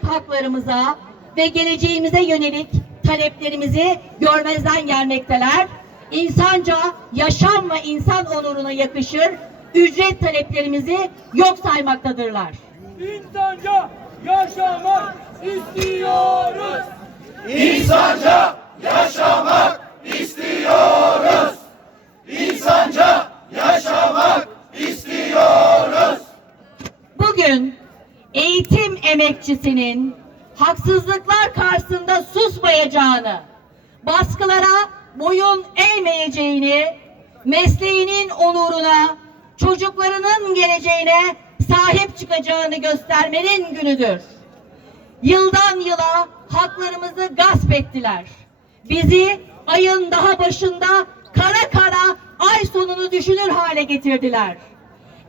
haklarımıza ve geleceğimize yönelik taleplerimizi görmezden gelmekteler. İnsanca yaşam ve insan onuruna yakışır ücret taleplerimizi yok saymaktadırlar. İnsanca yaşamak istiyoruz. İnsanca yaşamak istiyoruz. İnsanca yaşamak istiyoruz. Bugün eğitim emekçisinin haksızlıklar karşısında susmayacağını, baskılara boyun eğmeyeceğini, mesleğinin onuruna, çocuklarının geleceğine sahip çıkacağını göstermenin günüdür. Yıldan yıla haklarımızı gasp ettiler. Bizi ayın daha başında kara kara ay sonunu düşünür hale getirdiler.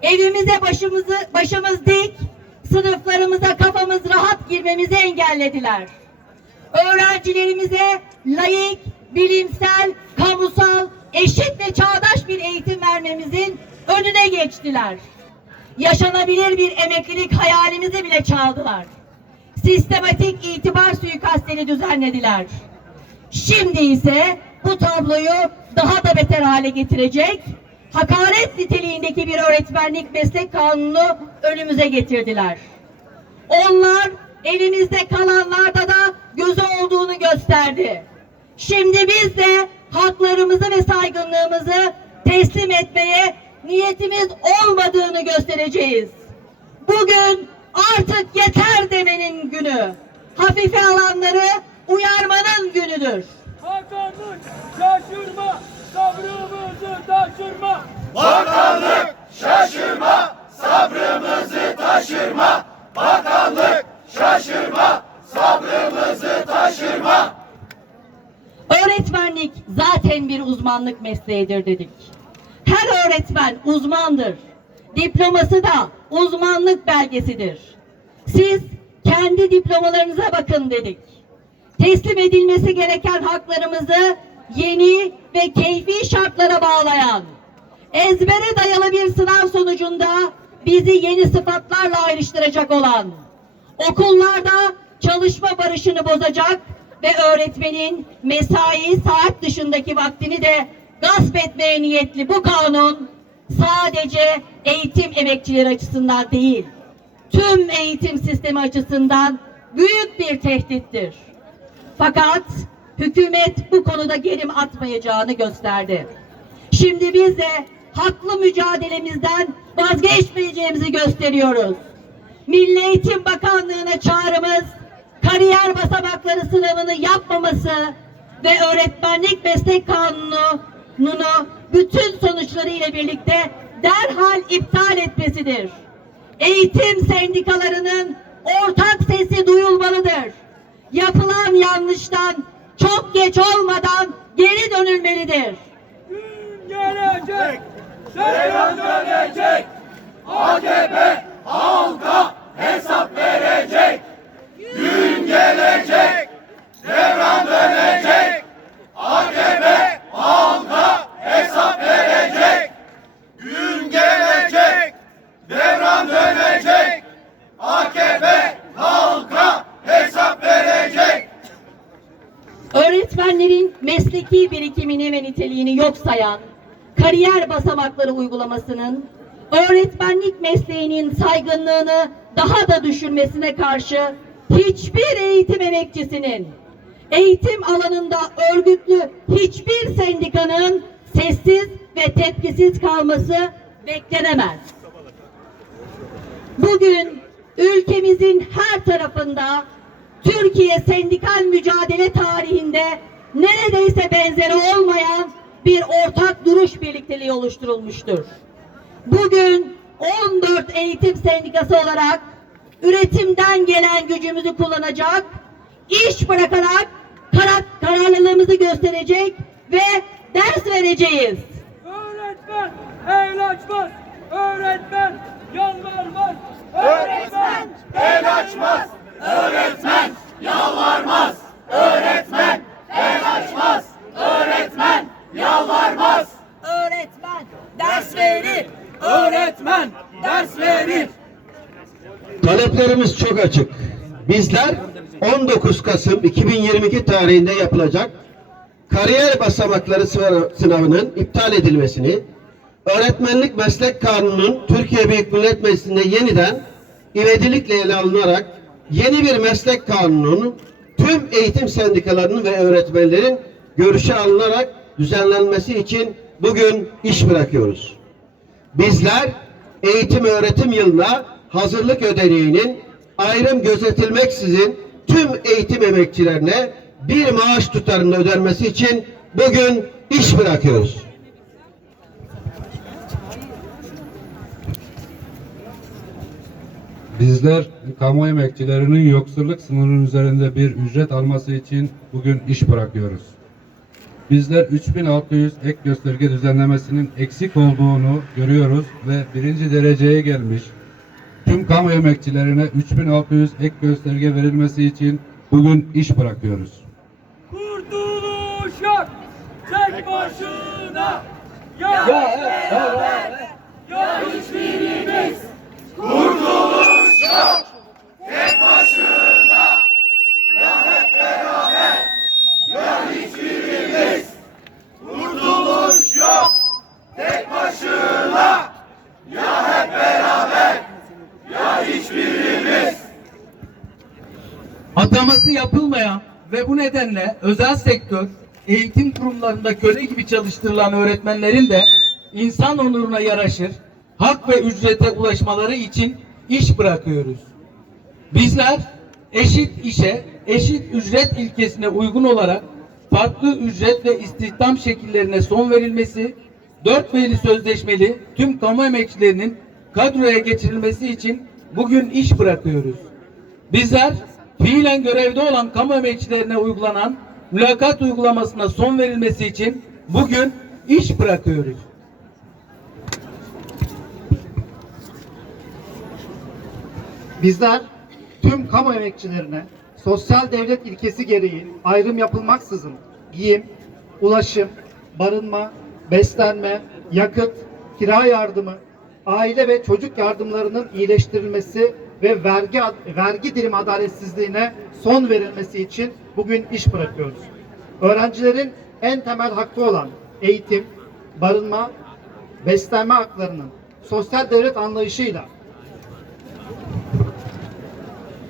Evimize başımızı başımız dik, sınıflarımıza kafamız rahat girmemizi engellediler. Öğrencilerimize layık, bilimsel, kamusal, eşit ve çağdaş bir eğitim vermemizin önüne geçtiler. Yaşanabilir bir emeklilik hayalimizi bile çaldılar. Sistematik itibar suikastleri düzenlediler. Şimdi ise bu tabloyu daha da beter hale getirecek, hakaret niteliğindeki bir öğretmenlik meslek kanunu önümüze getirdiler. Onlar elimizde kalanlarda da gözü olduğunu gösterdi. Şimdi biz de haklarımızı ve saygınlığımızı teslim etmeye niyetimiz olmadığını göstereceğiz. Bugün artık yeter demenin günü. Hafife alanları uyarmanın günüdür. Bakanlık şaşırma, sabrımızı taşırma. Bakanlık şaşırma, sabrımızı taşırma. Bakanlık şaşırma, sabrımızı Öğretmenlik zaten bir uzmanlık mesleğidir dedik. Her öğretmen uzmandır. Diploması da uzmanlık belgesidir. Siz kendi diplomalarınıza bakın dedik. Teslim edilmesi gereken haklarımızı yeni ve keyfi şartlara bağlayan, ezbere dayalı bir sınav sonucunda bizi yeni sıfatlarla ayrıştıracak olan, okullarda çalışma barışını bozacak ve öğretmenin mesai saat dışındaki vaktini de gasp etmeye niyetli bu kanun sadece eğitim emekçileri açısından değil, tüm eğitim sistemi açısından büyük bir tehdittir. Fakat hükümet bu konuda gerim atmayacağını gösterdi. Şimdi biz de haklı mücadelemizden vazgeçmeyeceğimizi gösteriyoruz. Milli Eğitim Bakanlığı'na çağrımız kariyer basamakları sınavını yapmaması ve öğretmenlik meslek kanununu bütün sonuçları ile birlikte derhal iptal etmesidir. Eğitim sendikalarının ortak sesi duyulmalıdır. Yapılan yanlıştan çok geç olmadan geri dönülmelidir. Gün gelecek, Devran dönecek, AKP halka hesap verecek. Gün gelecek, devran dönecek, AKP halka hesap verecek. Gün gelecek, devran dönecek, AKP halka hesap verecek. Öğretmenlerin mesleki birikimini ve niteliğini yok sayan kariyer basamakları uygulamasının öğretmenlik mesleğinin saygınlığını daha da düşürmesine karşı hiçbir eğitim emekçisinin eğitim alanında örgütlü hiçbir sendikanın sessiz ve tepkisiz kalması beklenemez. Bugün ülkemizin her tarafında Türkiye sendikal mücadele tarihinde neredeyse benzeri olmayan bir ortak duruş birlikteliği oluşturulmuştur. Bugün 14 eğitim sendikası olarak üretimden gelen gücümüzü kullanacak, iş bırakarak karar, kararlılığımızı gösterecek ve ders vereceğiz. öğretmen el açmaz, öğretmen yalvarmaz, Öğretmen el açmaz, öğretmen yalvarmaz, öğretmen el açmaz, öğretmen yalvarmaz. Öğretmen ders verir. öğretmen ders verir. Taleplerimiz çok açık. Bizler 19 Kasım 2022 tarihinde yapılacak kariyer basamakları sınav- sınavının iptal edilmesini, öğretmenlik meslek kanununun Türkiye Büyük Millet Meclisi'nde yeniden ivedilikle ele alınarak yeni bir meslek kanununun tüm eğitim sendikalarının ve öğretmenlerin görüşe alınarak düzenlenmesi için bugün iş bırakıyoruz. Bizler eğitim öğretim yılına hazırlık ödeneğinin ayrım gözetilmeksizin tüm eğitim emekçilerine bir maaş tutarında ödenmesi için bugün iş bırakıyoruz. Bizler kamu emekçilerinin yoksulluk sınırının üzerinde bir ücret alması için bugün iş bırakıyoruz. Bizler 3600 ek gösterge düzenlemesinin eksik olduğunu görüyoruz ve birinci dereceye gelmiş tüm kamu emekçilerine 3600 ek gösterge verilmesi için bugün iş bırakıyoruz. Kurtuluş yok. Tek başına. Ya, hep beraber. Ya hiçbirimiz. Kurtuluş yok. Tek başına. Ya hep beraber. Ya hiçbirimiz. Ataması yapılmayan ve bu nedenle özel sektör eğitim kurumlarında köle gibi çalıştırılan öğretmenlerin de insan onuruna yaraşır hak ve ücrete ulaşmaları için iş bırakıyoruz. Bizler eşit işe, eşit ücret ilkesine uygun olarak farklı ücret ve istihdam şekillerine son verilmesi, dört veli sözleşmeli tüm kamu emekçilerinin kadroya geçirilmesi için bugün iş bırakıyoruz. Bizler fiilen görevde olan kamu emekçilerine uygulanan mülakat uygulamasına son verilmesi için bugün iş bırakıyoruz. Bizler tüm kamu emekçilerine sosyal devlet ilkesi gereği ayrım yapılmaksızın giyim, ulaşım, barınma, beslenme, yakıt, kira yardımı, aile ve çocuk yardımlarının iyileştirilmesi ve vergi vergi dilim adaletsizliğine son verilmesi için bugün iş bırakıyoruz. Öğrencilerin en temel hakkı olan eğitim, barınma, beslenme haklarının sosyal devlet anlayışıyla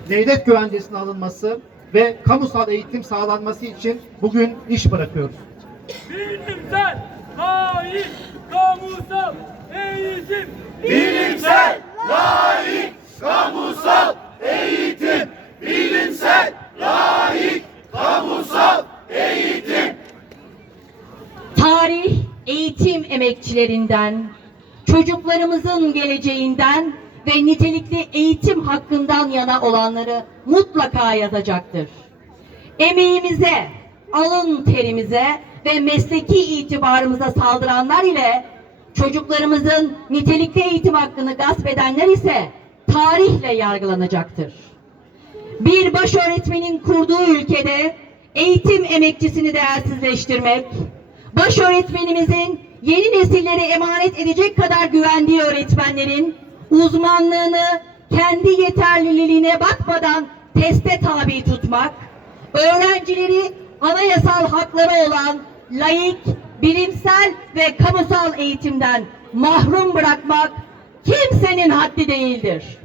devlet güvencesine alınması ve kamusal eğitim sağlanması için bugün iş bırakıyoruz. Bilimsel, layık, kamusal, eğitim. Bilimsel, layık, kamusal, eğitim. Bilimsel, layık, kamusal, eğitim. Tarih eğitim emekçilerinden, çocuklarımızın geleceğinden ve nitelikli eğitim hakkından yana olanları mutlaka yazacaktır. Emeğimize, alın terimize ve mesleki itibarımıza saldıranlar ile çocuklarımızın nitelikli eğitim hakkını gasp edenler ise tarihle yargılanacaktır. Bir başöğretmenin kurduğu ülkede eğitim emekçisini değersizleştirmek, başöğretmenimizin yeni nesillere emanet edecek kadar güvendiği öğretmenlerin uzmanlığını kendi yeterliliğine bakmadan teste tabi tutmak, öğrencileri anayasal hakları olan layık, bilimsel ve kamusal eğitimden mahrum bırakmak kimsenin haddi değildir.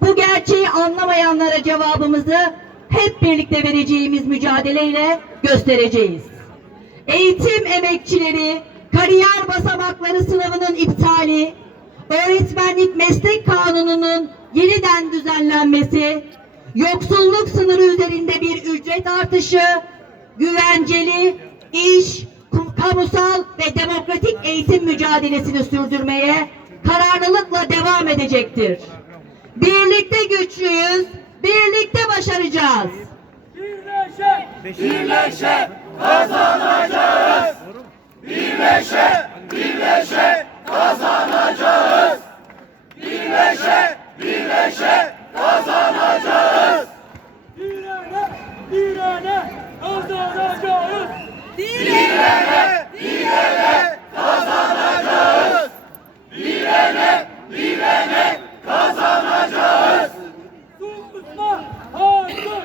Bu gerçeği anlamayanlara cevabımızı hep birlikte vereceğimiz mücadeleyle göstereceğiz. Eğitim emekçileri kariyer basamakları sınavının iptali, öğretmenlik meslek kanununun yeniden düzenlenmesi, yoksulluk sınırı üzerinde bir ücret artışı, güvenceli iş, kamusal ve demokratik eğitim mücadelesini sürdürmeye kararlılıkla devam edecektir. Birlikte güçlüyüz, birlikte başaracağız. Birleşe, Birleşe kazanacağız. Birleşe, birleşe kazanacağız. Birleşe, birleşe kazanacağız. direne, direne kazanacağız. Direne, direne kazanacağız. Direne, direne kazanacağız. Susma, hayır.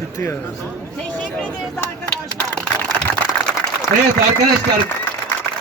Bitti ya. Evet arkadaşlar